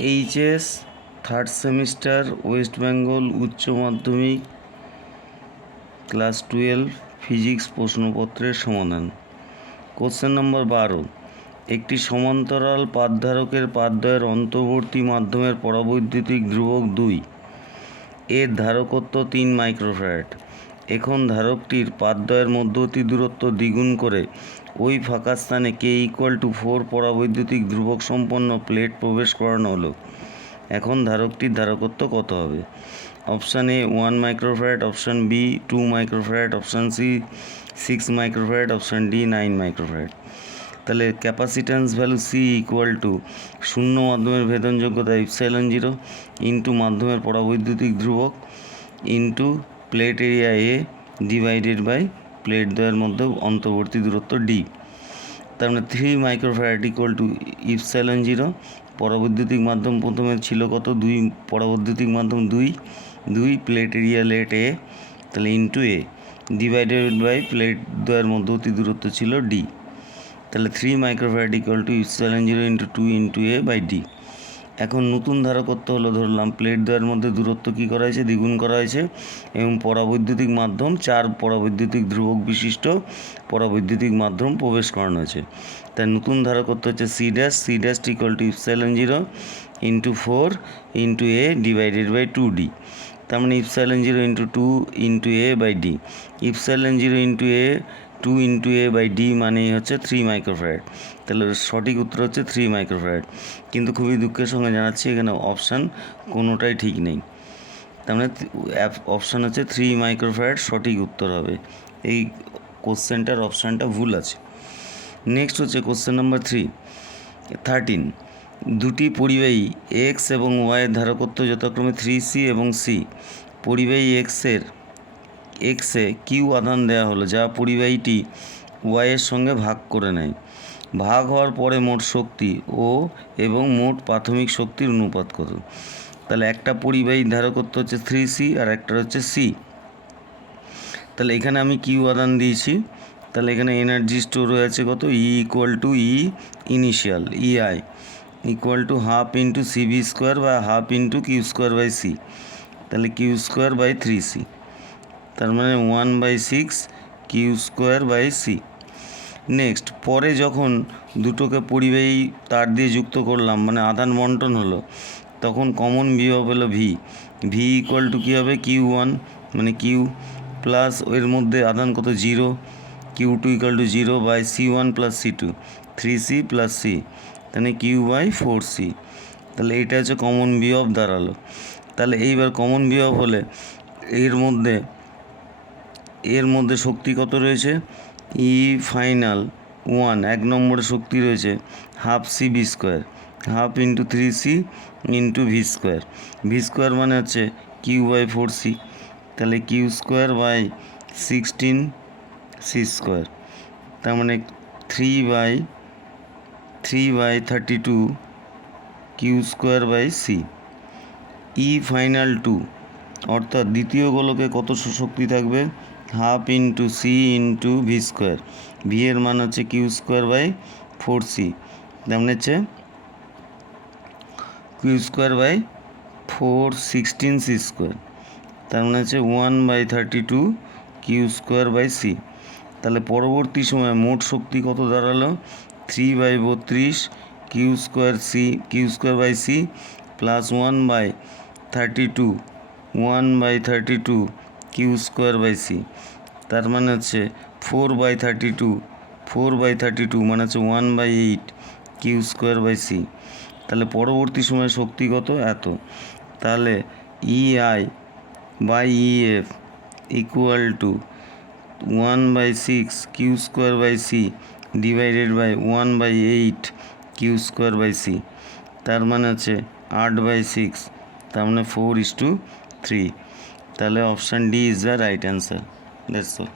HS third semester West Bengal উচ্চ মাধ্যমিক class 12 physics প্রশ্নপত্রের সমাধান। কোশ্চেন নম্বর 12, একটি সমান্তরাল পাতধারকের পাতদ্বয়ের অন্তর্বর্তী মাধ্যমের পরাবৈদ্যুতিক ধ্রুবক 2, এর ধারকত্ব 3 মাইক্রোফ্যারাড। এখন ধারকটির পাতদ্বয়ের মধ্যবর্তী দূরত্ব দ্বিগুণ করে ওই ফাঁকা স্থানে K=4 পরাবৈদ্যুতিক ধ্রুবক সম্পন্ন প্লেট প্রবেশ করানো হলো। এখন ধারকটির ধারকত্ব কত হবে? Option A 1 microfarad, option B 2 microfarad, option C 6 microfarad, option D 9 microfarad. তাহলে capacitance value C equal to শূন্য মাধ্যমের ভেদনযোগ্যতা ε0 ইন্টু মাধ্যমের পরাবৈদ্যুতিক ধ্রুবক into plate area A divided by plate দ্বয়ের মধ্যে অন্তর্বর্তী দূরত্ব ডি। তার মানে 3 মাইক্রোফ্যারাড ইকুয়াল টু ε0। পরাবৈদ্যুতিক মাধ্যম প্রথমে ছিল কত? 2, পরাবৈদ্যুতিক মাধ্যম 2 প্লেট এরিয়া লেট এ, তাহলে into A divided by plate দ্বয়ের মধ্যবর্তী দূরত্ব ছিল ডি। তাহলে 3 microfarad equal to ε0 into 2 into A by D. এখন নতুন ধারকত্ব হলো, ধরলাম প্লেট দ্বয়ের মধ্যে দূরত্ব কী করা হয়েছে? দ্বিগুণ করা হয়েছে, এবং পরাবৈদ্যুতিক মাধ্যম 4 পরাবৈদ্যুতিক ধ্রুবক বিশিষ্ট পরাবৈদ্যুতিক মাধ্যম প্রবেশ করানো হয়েছে। তাই নতুন ধারকত্ব হচ্ছে C dash equal to ε0 into 4 into A divided by 2d। তার মানে ε0 into 2 into A by D. ε0 into A 2 into A by D মানেই হচ্ছে 3 মাইক্রোফ্যারাড। তাহলে সঠিক উত্তর হচ্ছে 3 মাইক্রোফ্যারাড। কিন্তু খুবই দুঃখের সঙ্গে জানাচ্ছি এখানে অপশান কোনোটাই ঠিক নেই। তার মানে অপশান হচ্ছে 3 মাইক্রোফ্যারাড সঠিক উত্তর হবে। এই কোশ্চেনটার অপশানটা ভুল আছে। নেক্সট হচ্ছে কোশ্চেন নাম্বার 13, দুটি পরিবাহী এক্স এবং ওয়াইয়ের ধারকত্ব যথাক্রমে 3c এবং c। পরিবাহী এক্সে কিউ আধান দেওয়া হলো, যা পরিবাহীটি ওয়াইয়ের সঙ্গে ভাগ করে নেয়। ভাগ হওয়ার পরে মোট শক্তি ও এবং মোট প্রাথমিক শক্তির অনুপাত কত? তাহলে একটা পরিবাহীর ধারকত্ব হচ্ছে 3c আর একটা হচ্ছে c। তাহলে এখানে আমি কিউ আধান দিয়েছি, তাহলে এখানে এনার্জি স্টোর হয়ে আছে কত? E equal to E initial EI equal to half into CV square বা half into Q square by C. তাহলে কিউ স্কোয়ার বাই 3c, তার মানে 1/6 Q square by C. Next, পরে যখন দুটোকে পরিবাহী তার দিয়ে যুক্ত করলাম, মানে আধান বন্টন হলো, তখন কমন বিভব হলো ভি ইকুয়াল টু কী হবে? Q1 মানে কিউ প্লাস এর মধ্যে আধান কত? 0, Q2 equal to 0 by C1 plus C2 3c plus C, তাহলে কিউ বাই 4c। তাহলে এটা হচ্ছে কমন বিভব দাঁড়ালো। তাহলে এইবার কমন বিভব হলে এর মধ্যে শক্তি কত রয়েছে? ই ফাইনাল 1, 1 নম্বরে শক্তি রয়েছে half C V square, half into 3c into V square মানে হচ্ছে কিউ বাই 4c। তাহলে Q square by 16 C square, তার মানে 3/32 Q square by C. E final 2, অর্থাৎ দ্বিতীয় গোলকে কত শক্তি থাকবে? Half into C into V square. ভি এর মান হচ্ছে কিউ স্কোয়ার বাই 4c, তেমন হচ্ছে Q square by 416 C square, তার মানে হচ্ছে 1/32 কিউ স্কোয়ার বাই সি। তাহলে পরবর্তী সময়ে মোট শক্তি কত দাঁড়ালো? 3/32 Q square by C plus 1/32 Q square by C, তার মানে হচ্ছে 4/32 মানে হচ্ছে 1/8 কিউ স্কোয়ার বাই সি। তাহলে পরবর্তী সময়ে শক্তি কত? এত। তাহলে EI by EF equal to 1/6 Q square by C divided by 1/8 Q square by C, তার মানে হচ্ছে 8/6, তার মানে 4:3। তাহলে option D is the right answer. That's all.